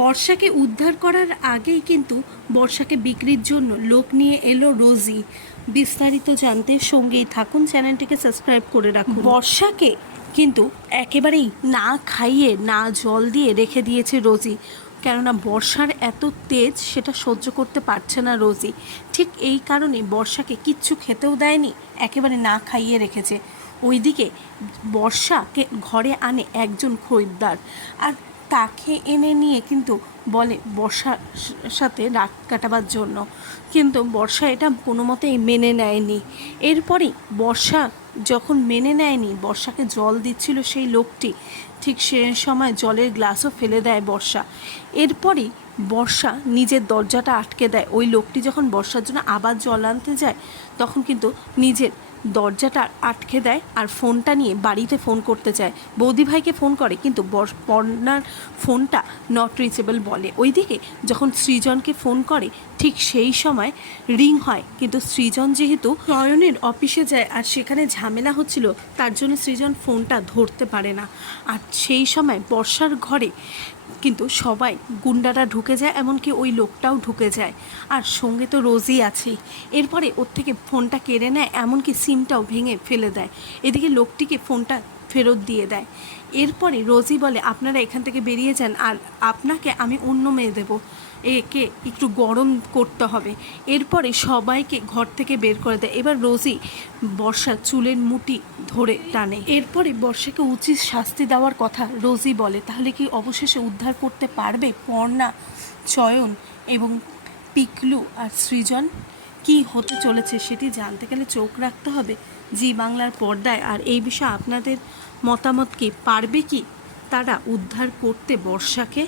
বর্ষাকে উদ্ধার করার আগেই কিন্তু বর্ষাকে বিক্রির জন্য লোক নিয়ে এলো রোজি। বিস্তারিত জানতে সঙ্গেই থাকুন, চ্যানেলটিকে সাবস্ক্রাইব করে রাখুন। বর্ষাকে কিন্তু একেবারেই না খাইয়ে, না জল দিয়ে রেখে দিয়েছে রোজি। কেননা বর্ষার এত তেজ, সেটা সহ্য করতে পারছে না রোজি। ঠিক এই কারণে বর্ষাকে কিচ্ছু খেতেও দেয়নি, একেবারে না খাইয়ে রেখেছে। ওইদিকে বর্ষাকে ঘরে আনে একজন খরিদ্দার। আর তাকে এনে নিয়ে কিন্তু বলে বর্ষার সাথে রাত কাটাবার জন্য। কিন্তু বর্ষা এটা কোনো মতেই মেনে নেয়নি। এরপরেই বর্ষা যখন মেনে নেয়নি, বর্ষাকে জল দিচ্ছিল সেই লোকটি। ঠিক সে সময় জলের গ্লাসও ফেলে দেয় বর্ষা। এরপরই বর্ষা নিজের দরজাটা আটকে দেয়। ওই লোকটি যখন বর্ষার জন্য আবার জল আনতে যায়, তখন কিন্তু নিজের দরজাটা আটকে দেয় আর ফোনটা নিয়ে বাড়িতে ফোন করতে চায়। বৌদি ভাইকে ফোন করে, কিন্তু বর- পর্ণার ফোনটা নট রিচেবল বলে। ওইদিকে যখন সৃজনকে ফোন করে, ঠিক সেই সময় রিং হয়। কিন্তু সৃজন যেহেতু নয়নের অফিসে যায় আর সেখানে ঝামেলা হচ্ছিল, তার জন্য সৃজন ফোনটা ধরতে পারে না। আর সেই সময় বর্ষার ঘরে কিন্তু সবাই গুন্ডারা ঢুকে যায়, এমনকি ওই লোকটাও ঢুকে যায়। আর সঙ্গে তো রোজই আছেই। এরপরে ওর থেকে ফোনটা কেড়ে নেয়, এমনকি সিমটাও ভেঙে ফেলে দেয়। এদিকে লোকটিকে ফোনটা ফেরত দিয়ে দেয়। এরপরে রোজি বলে, আপনারা এখান থেকে বেরিয়ে যান, আর আপনাকে আমি অন্য মেয়ে দেবো। একে একটু গরম করতে হবে। এরপরে সবাইকে ঘর থেকে বের করে দেয়। এবার রোজি বর্ষা চুলের মুটি ধরে টানে। এরপরে বর্ষাকে উচিত শাস্তি দেওয়ার কথা রোজি বলে। তাহলে কি অবশেষে উদ্ধার করতে পারবে পর্ণা, চয়ন এবং পিকলু আর সৃজন? কি হতে চলেছে সেটি জানতে গেলে চোখ রাখতে হবে। জি বাংলার পর্দায়। আর এই বিষয়ে আপনাদের মতামতকে পারবে কি? তারা উদ্ধার করতে বর্ষাকে?